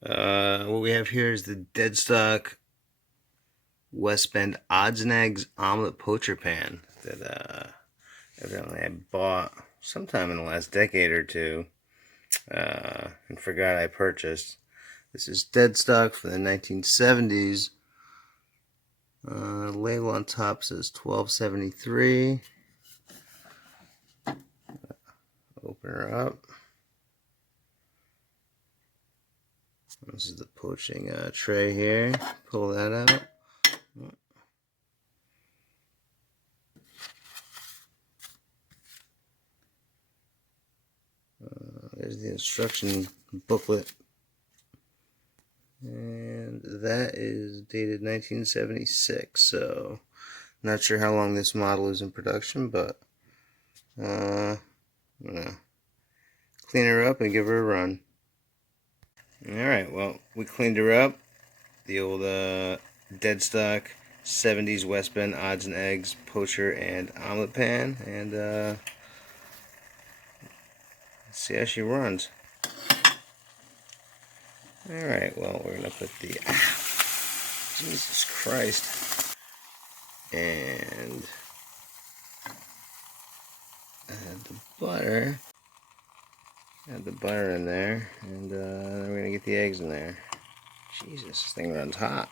What we have here is the dead stock West Bend Odds and Eggs omelet poacher pan that evidently I bought sometime in the last decade or two and forgot I purchased. This is dead stock from the 1970s. The label on top says 1273. Open her up. This is the poaching tray here. Pull that out. There's the instruction booklet. And that is dated 1976, so not sure how long this model is in production, but I'm gonna clean her up and give her a run. Alright, well, we cleaned her up. The old dead stock 70s West Bend Odds and Eggs poacher and omelet pan, and let's see how she runs. Alright, well, we're gonna put the Jesus Christ, and add the butter. Add the butter in there, and then we're gonna get the eggs in there. Jesus, this thing runs hot.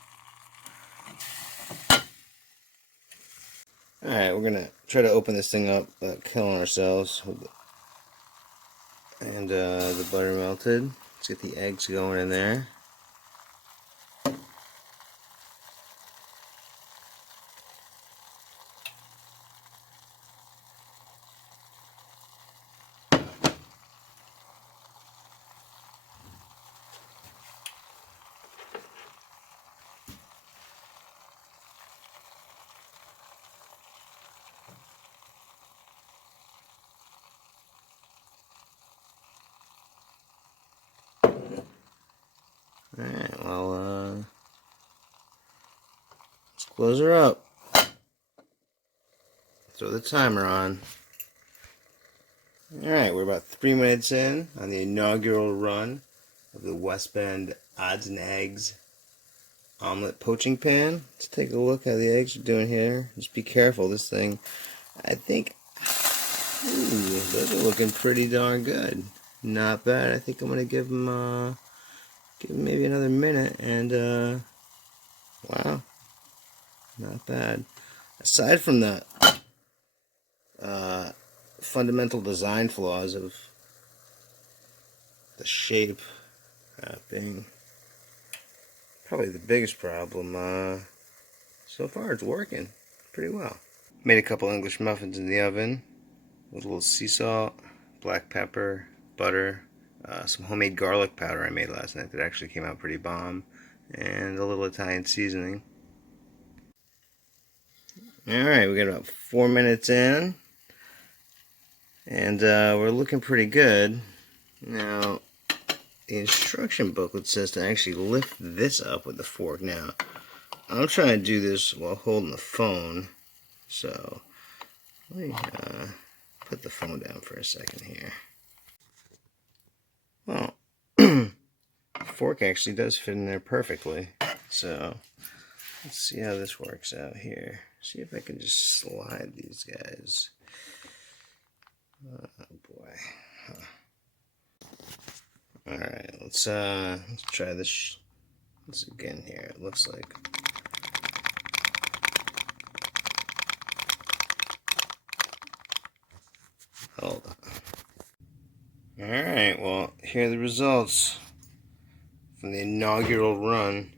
Alright, we're gonna try to open this thing up without killing ourselves. And the butter melted. Let's get the eggs going in there. Alright, well, let's close her up. Throw the timer on. Alright, we're about 3 minutes in on the inaugural run of the West Bend Odds and Eggs omelet poaching pan. Let's take a look how the eggs are doing here. Just be careful, this thing, I think, ooh, those are looking pretty darn good. Not bad. I think I'm going to give them maybe another minute, and wow, not bad. Aside from the fundamental design flaws of the shape being probably the biggest problem, so far it's working pretty well. Made a couple English muffins in the oven with a little sea salt, black pepper, butter, some homemade garlic powder I made last night that actually came out pretty bomb, and a little Italian seasoning. Alright, we got about 4 minutes in, and we're looking pretty good. Now, the instruction booklet says to actually lift this up with the fork. Now, I'm trying to do this while holding the phone, so let me put the phone down for a second here. Well, the fork actually does fit in there perfectly, so let's see how this works out here. See if I can just slide these guys. Oh boy. Huh. Alright, let's try this again here. It looks like. Hold on. Alright, well, here are the results from the inaugural run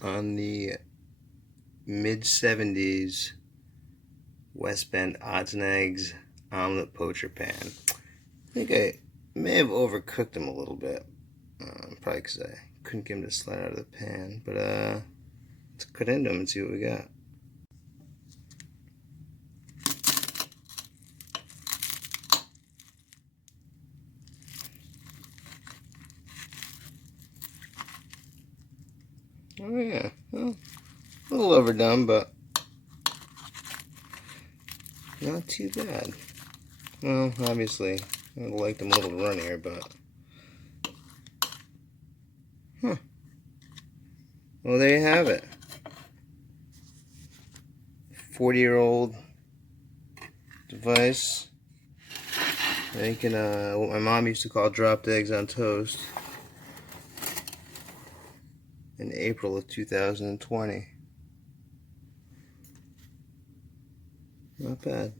on the mid-70s West Bend Odds and Eggs omelet poacher pan. I think I may have overcooked them a little bit, probably because I couldn't get them to slide out of the pan, but let's cut into them and see what we got. Oh yeah, well, a little overdone, but not too bad. Well, obviously, I would like them a little runnier, but Huh. Well, there you have it. 40-year-old device. Making what my mom used to call dropped eggs on toast in April of 2020. Not bad.